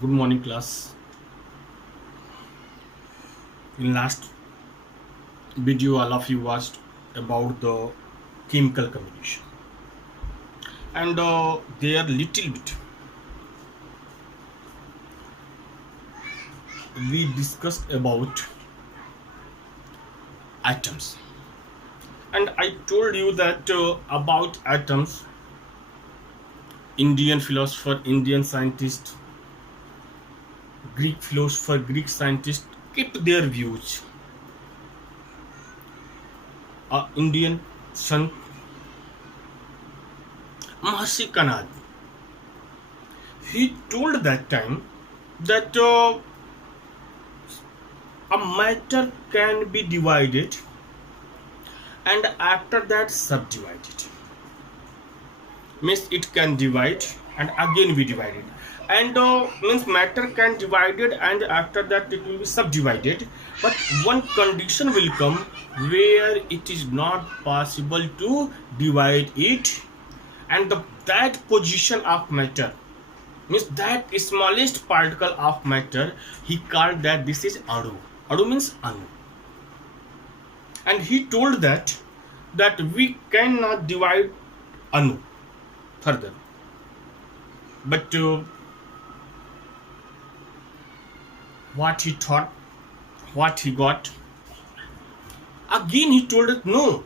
Good morning, class. In last video, all of you watched about the chemical combination, and there little bit we discussed about atoms, and I told you that about atoms, Indian philosopher, Indian scientist, Greek philosopher, Greek scientist kept their views. Indian son Mahasi Kanad, he told that time that a matter can be divided and after that subdivided. Means it can divide and again be divided, and means matter can divided and after that it will be subdivided, but one condition will come where it is not possible to divide it, and that position of matter means that smallest particle of matter, he called that this is anu. Anu means anu, and he told that we cannot divide anu further, but what he thought, what he got, again he told us no,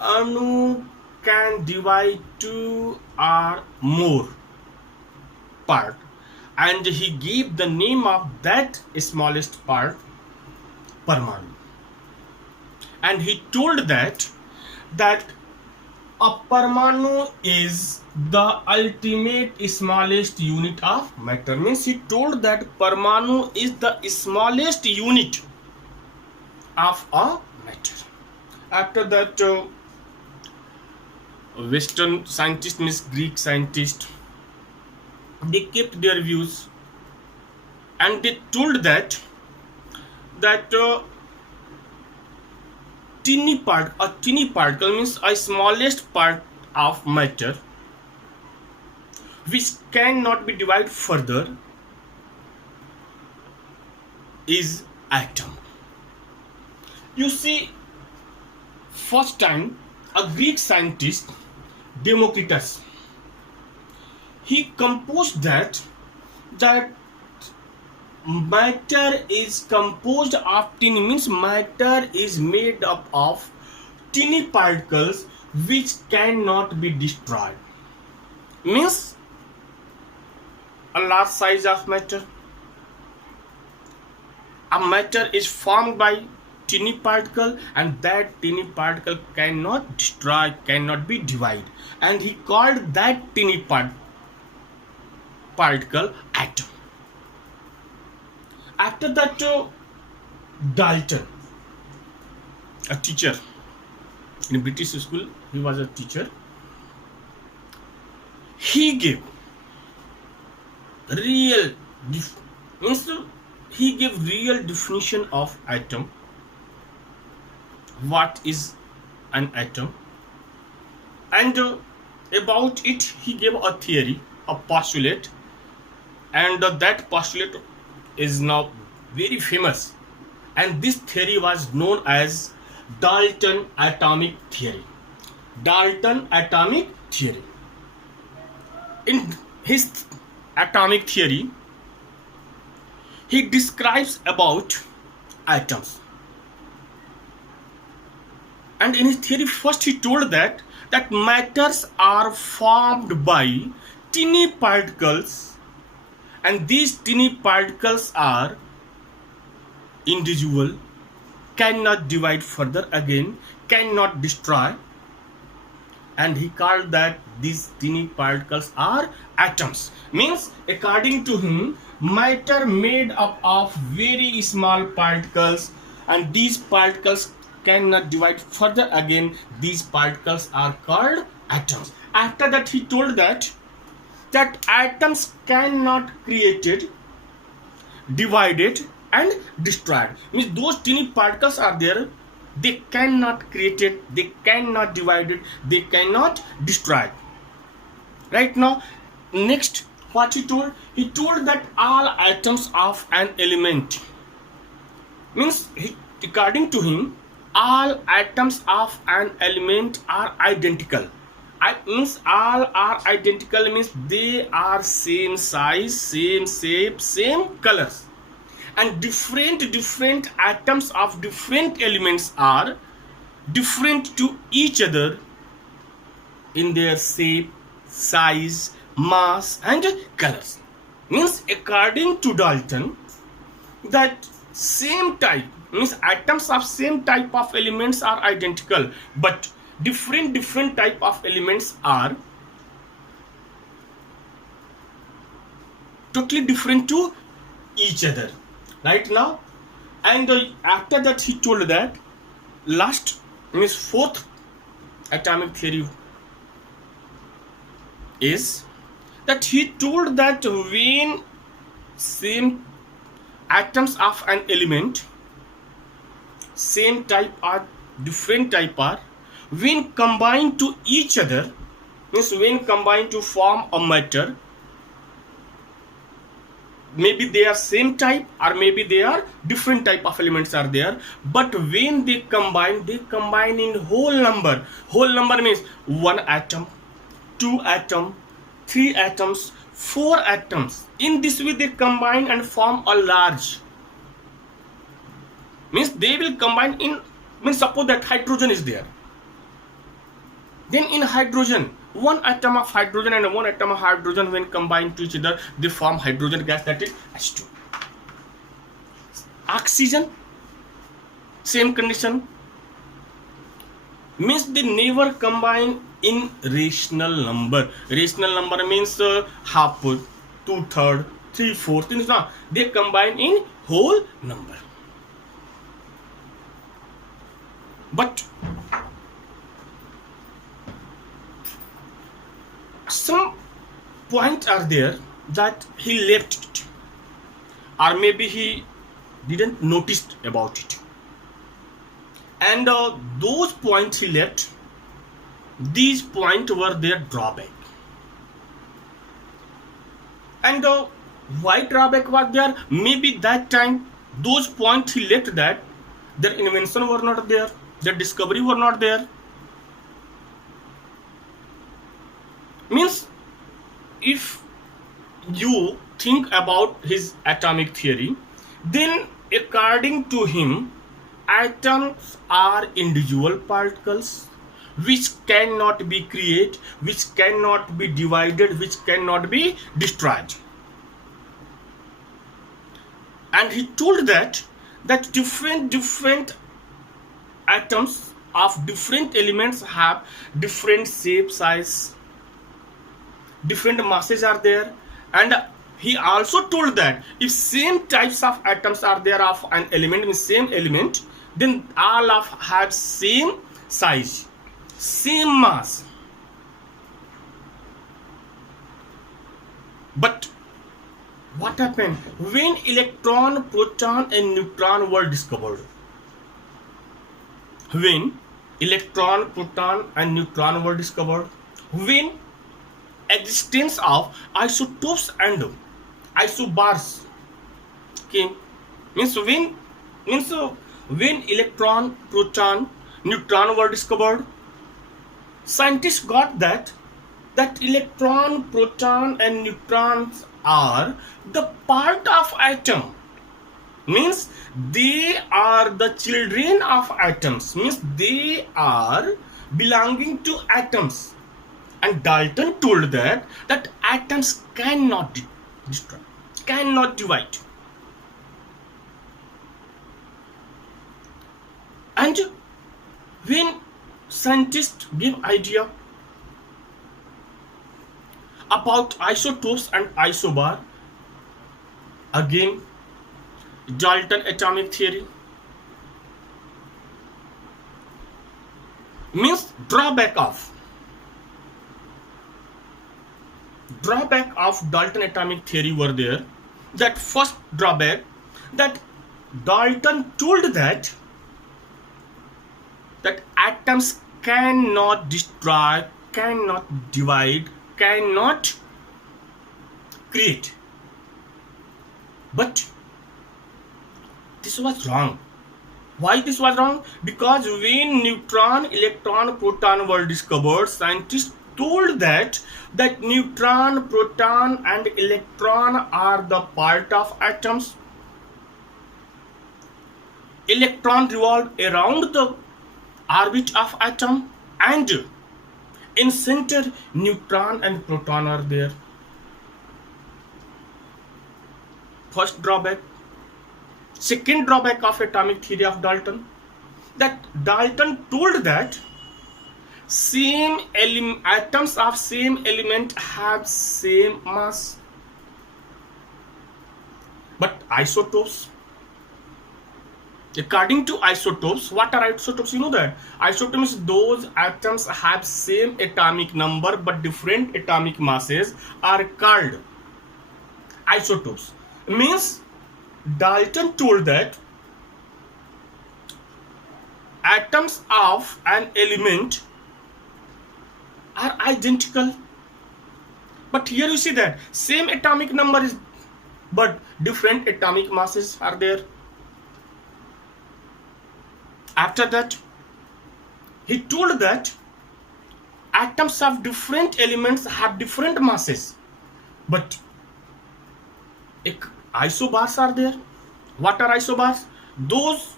anu can divide two or more part, and he gave the name of that smallest part Parmanu, and he told that a Parmanu is the ultimate smallest unit of matter. Means he told that Parmanu is the smallest unit of a matter. After that, Western scientists, means Greek scientists, they kept their views, and they told that a teeny particle means a smallest part of matter which cannot be divided further is atom. You see, first time a Greek scientist, Democritus, he composed that matter is composed of teeny, means matter is made up of teeny particles which cannot be destroyed. Means a large size of matter. A matter is formed by teeny particle, and that teeny particle cannot destroy, cannot be divided, and he called that teeny particle atom. After that, Dalton, a teacher in a British school, he was a teacher. He gave real he gave real definition of atom. What is an atom? And about it, he gave a theory, a postulate, and that postulate is now very famous, and this theory was known as Dalton atomic theory. Dalton atomic theory. In his atomic theory, he describes about atoms, and in his theory first he told that matters are formed by teeny particles, and these teeny particles are indivisible, cannot divide further again, cannot destroy, and he called that these teeny particles are atoms. Means according to him, matter made up of very small particles, and these particles cannot divide further again, these particles are called atoms. After that, he told that atoms cannot created, divided and destroyed. Means those teeny particles are there, they cannot created, they cannot divided, they cannot destroyed. Right now, next What he told? He told that all atoms of an element, means according to him, all atoms of an element are identical. Means all are identical means they are same size, same shape, same colors, and different atoms of different elements are different to each other in their shape, size, mass, and colors. Means according to Dalton, that same type, means atoms of same type of elements are identical, but different type of elements are totally different to each other right now. And after that he told that last, means fourth atomic theory is that he told that when same atoms of an element, same type or different type are, when combined to each other, means when combined to form a matter, maybe they are same type or maybe they are different type of elements are there, but when they combine in whole number. Whole number means 1 atom, 2 atom, 3 atoms, 4 atoms. In this way they combine and form a large, means they will combine in, means suppose that hydrogen is there, then in hydrogen, 1 atom of hydrogen and 1 atom of hydrogen when combined to each other, they form hydrogen gas, that is H2. Oxygen, same condition, means they never combine in rational number. Rational number means half, 2/3, 3/4, they combine in whole number. But some points are there that he left it, or maybe he didn't notice about it, and those points he left, these points were their drawback. And why drawback was there? Maybe that time those points he left, that their invention were not there, their discovery were not there. Means if you think about his atomic theory, then according to him, atoms are individual particles which cannot be created, which cannot be divided, which cannot be destroyed. And he told that different atoms of different elements have different shape, size, different masses are there. And he also told that if same types of atoms are there of an element, means same element, then all of have same size, same mass. But what happened when electron, proton and neutron were discovered? When electron, proton and neutron were discovered, when existence of isotopes and isobars came, means when electron, proton, neutron were discovered, scientists got that electron, proton and neutrons are the part of atom, means they are the children of atoms, means they are belonging to atoms. And Dalton told that atoms cannot destroy, cannot divide. And when scientists give idea about isotopes and isobar, again Dalton atomic theory, means drawback of Dalton atomic theory were there. That first drawback, that Dalton told that atoms cannot destroy, cannot divide, cannot create. But this was wrong. Why this was wrong? Because when neutron, electron, proton were discovered, scientists told that neutron, proton and electron are the part of atoms. Electron revolve around the orbit of atom, and in center neutron and proton are there. First drawback. Second drawback of atomic theory of Dalton, that Dalton told that atoms of same element have same mass, but isotopes, according to isotopes, what are isotopes? You know that isotopes, those atoms have same atomic number but different atomic masses, are called isotopes. Means Dalton told that atoms of an element are identical, but here you see that same atomic number is, but different atomic masses are there. After that, he told that atoms of different elements have different masses, but isobars are there. What are isobars? Those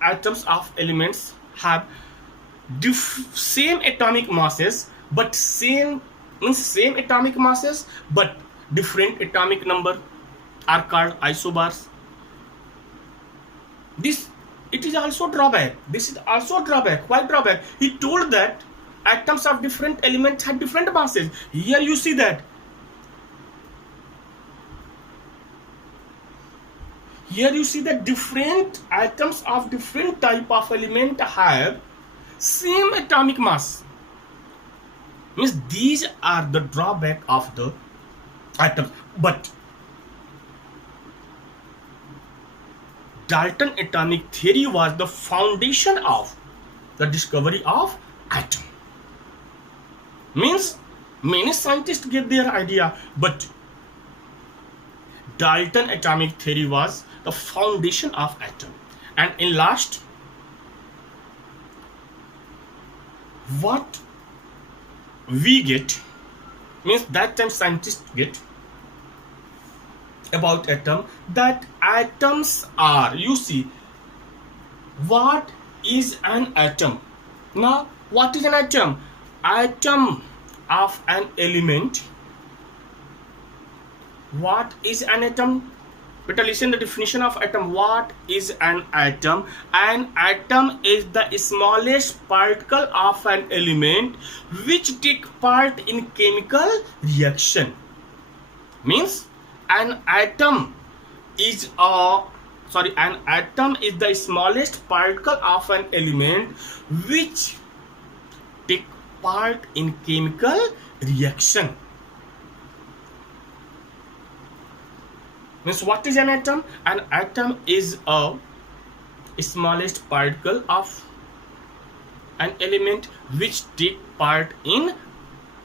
atoms of elements have same atomic masses, but same atomic masses but different atomic number, are called isobars. It is also drawback. This is also drawback. Why drawback? He told that atoms of different elements have different masses. Here you see that different atoms of different type of element have same atomic mass. Means these are the drawback of the atoms. But Dalton atomic theory was the foundation of the discovery of atom. Means many scientists get their idea, but Dalton atomic theory was the foundation of atom. And in last, what we get, means that time scientists get about atom, that atoms are, you see, what is an atom? Now what is an atom? Atom of an element. What is an atom? Better listen the definition of atom. What is an atom? An atom is the smallest particle of an element which take part in chemical reaction. Means an atom is the smallest particle of an element which take part in chemical reaction. Means what is an atom? An atom is a smallest particle of an element which take part in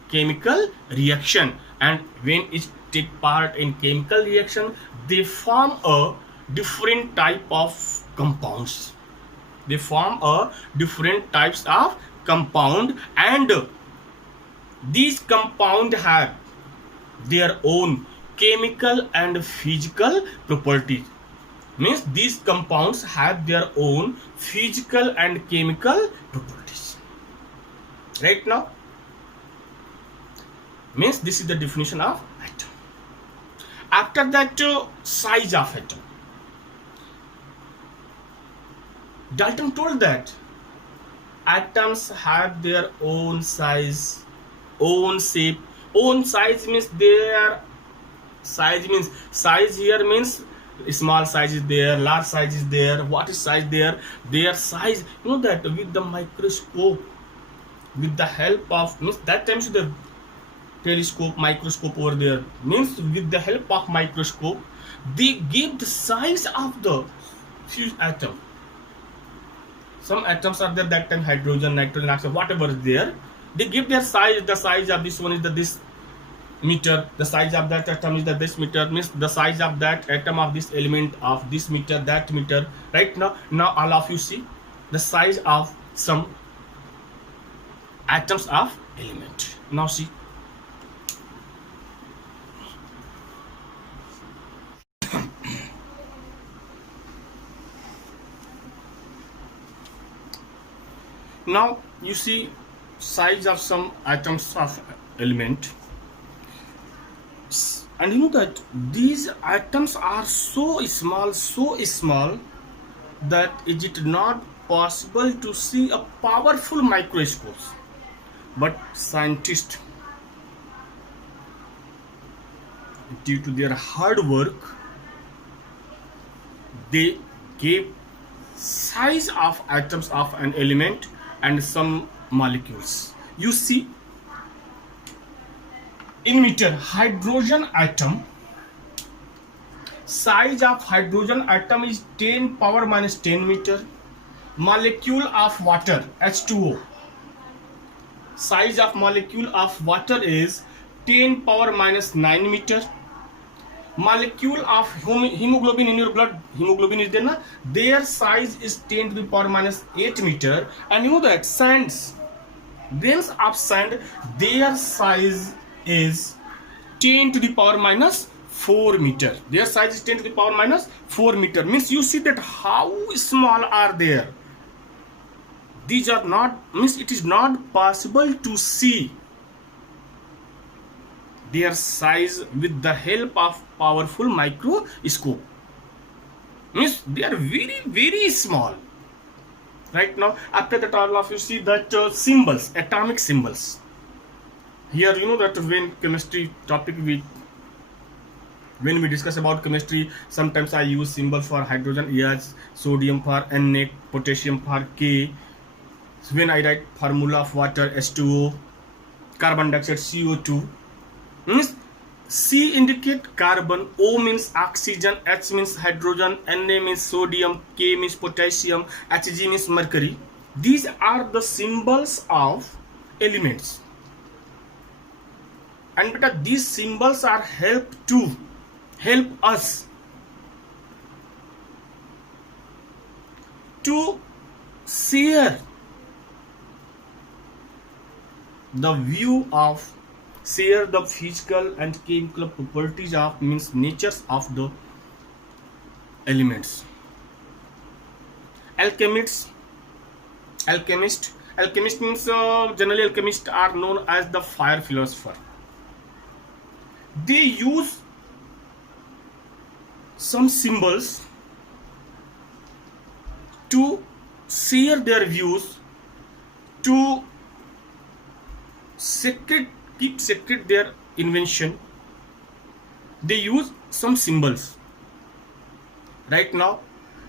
chemical reaction, and when it take part in chemical reaction, they form a different type of compounds. They form a different types of compound, and these compound have their own chemical and physical properties. Means these compounds have their own physical and chemical properties. Right now, means this is the definition of atom. After that, size of atom. Dalton told that atoms have their own size, own shape. Own size means their size here means small size is there, large size is there. What is size there? Their size, you know that with the microscope, with the help of, means that times the telescope, microscope over there, means with the help of microscope they give the size of the fused atom. Some atoms are there that time, hydrogen, nitrogen, oxygen, whatever is there, they give their size. The size of this one is this meter, the size of that atom is the this meter, means the size of that atom of this element of this meter, that meter. Right now all of you see the size of some atoms of element. Now see, now you see size of some atoms of element, and you know that these atoms are so small that is it not possible to see a powerful microscopes, but scientists, due to their hard work, they gave size of atoms of an element and some molecules. You see, in meter, hydrogen atom, size of hydrogen atom is 10 power minus 10 meter. Molecule of water, H2O, size of molecule of water is 10 power minus 9 meter. Molecule of hemoglobin in your blood, hemoglobin is there na, their size is 10 to the power minus 8 meter. And you know that sands, grains of sand, their size is 10 to the power minus 4 meter. Their size is 10 to the power minus 4 meter. Means you see that how small are there. These are not, means it is not possible to see their size with the help of powerful microscope. Means they are very small. Right now, after that, all of you see that symbols, atomic symbols. Here you know that when chemistry topic when we discuss about chemistry, sometimes I use symbol for hydrogen H, sodium for Na, potassium for K. When I write formula of water, H2O, carbon dioxide, CO2, means C indicate carbon, O means oxygen, H means hydrogen, Na means sodium, K means potassium, Hg means mercury. These are the symbols of elements. And but these symbols are help us to share the view of, share the physical and chemical properties of, means natures of the elements. Alchemist means generally alchemists are known as the fire philosopher. They use some symbols to share their views, to keep secret their invention. They use some symbols. Right now,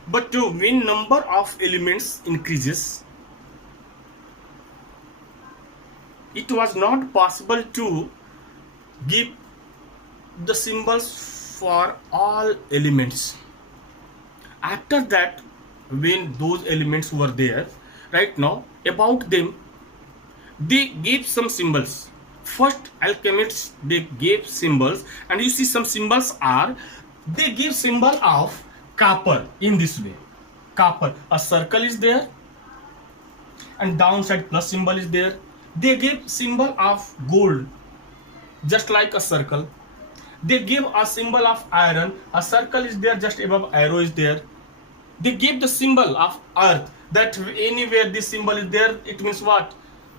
but when number of elements increases, it was not possible to give the symbols for all elements. After that, when those elements were there, right now about them, they gave some symbols. First alchemists, they gave symbols, and you see some symbols are, they give symbol of copper in this way. Copper, a circle is there and downside plus symbol is there. They gave symbol of gold, just like a circle. They give a symbol of iron, a circle is there, just above arrow is there. They gave the symbol of earth, that anywhere this symbol is there, it means what?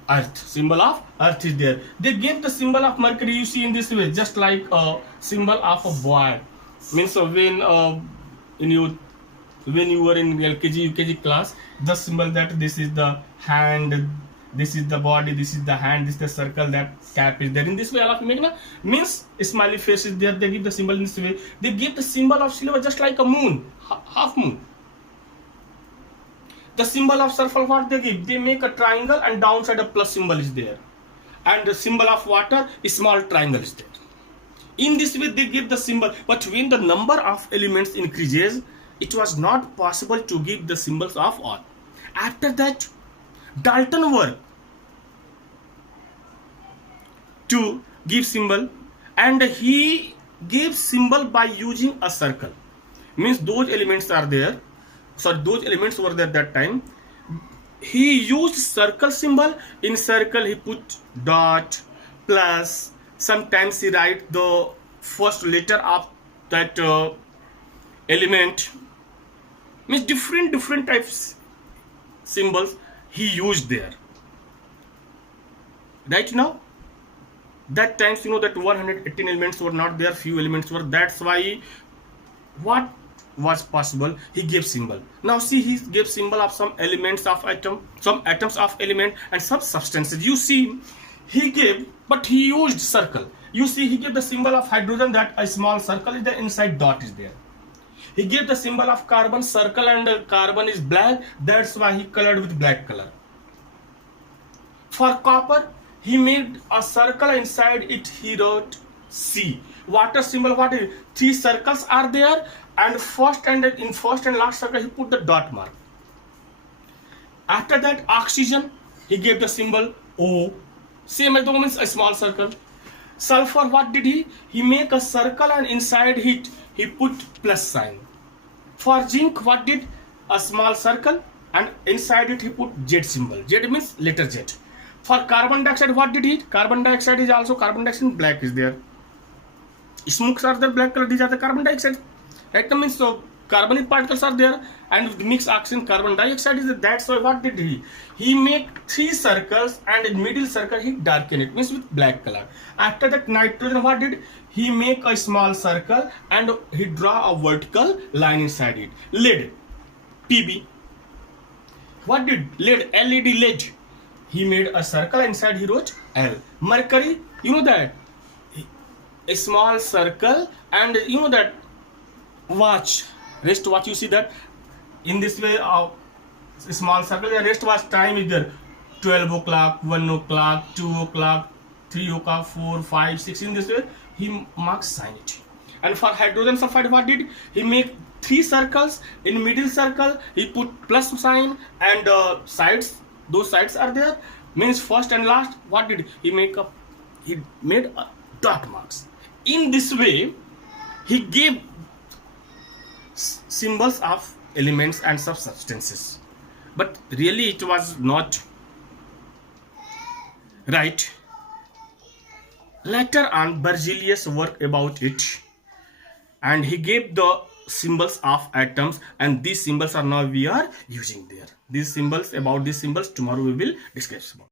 Earth, symbol of earth is there. They gave the symbol of mercury, you see in this way, just like a symbol of a boy. Means when you were in LKG UKG class, the symbol that this is the hand, this is the body, this is the hand, this is the circle, that cap is there. In this way, all of you means smiley face is there. They give the symbol in this way. They give the symbol of silver just like a moon, half moon. The symbol of sulfur, what they give? They make a triangle and downside a plus symbol is there. And the symbol of water, a small triangle is there. In this way, they give the symbol. But when the number of elements increases, it was not possible to give the symbols of all. After that, Dalton worked to give symbol, and he gave symbol by using a circle. Means those elements are there, sorry, those elements were there that time. He used circle symbol. In circle he put dot, plus, sometimes he write the first letter of that element. Means different types symbols he used there. Right now, that times that 118 elements were not there, few elements were. That's why what was possible, he gave symbol. Now see, he gave symbol of some elements of atom, some atoms of element, and some substances. You see, he gave, but he used circle. You see, he gave the symbol of hydrogen, that a small circle is there, inside dot is there. He gave the symbol of carbon, circle, and carbon is black, that's why he colored with black color. For copper, he made a circle, inside it he wrote C. Water symbol, what is it? 3 circles are there, and in first and last circle he put the dot mark. After that, oxygen, he gave the symbol O. Same as the means a small circle. Sulfur, what did he? He make a circle, and inside it he put plus sign. For zinc, what did? A small circle, and inside it he put Z symbol. Z means letter Z. For carbon dioxide, what did he? Carbon dioxide is also, carbon dioxide black is there. Smokes are the black color, these are the carbon dioxide. Right? That means so carbonic particles are there, and with mixed oxygen, carbon dioxide is there. That's why what did he? He make 3 circles, and in middle circle he darken it, means with black color. After that, nitrogen, what did he? Make a small circle, and he draw a vertical line inside it. Lead, Pb. What did lead? LED, lead. He made a circle, inside he wrote L. Mercury, you know that, a small circle, and you know that watch, wristwatch, you see that in this way, a small circle, and wristwatch time is there, 12 o'clock, 1 o'clock, 2 o'clock, 3 o'clock, 4, 5, 6, in this way he marks sign it. And for hydrogen sulfide, what did he? Make 3 circles, in middle circle he put plus sign, and sides, those sides are there, means first and last, what did he make up? He made a dot marks. In this way he gave symbols of elements and substances, but really it was not right. Later on, Berzelius worked about it, and he gave the symbols of atoms, and these symbols are now we are using there. These symbols, about these symbols tomorrow we will discuss about.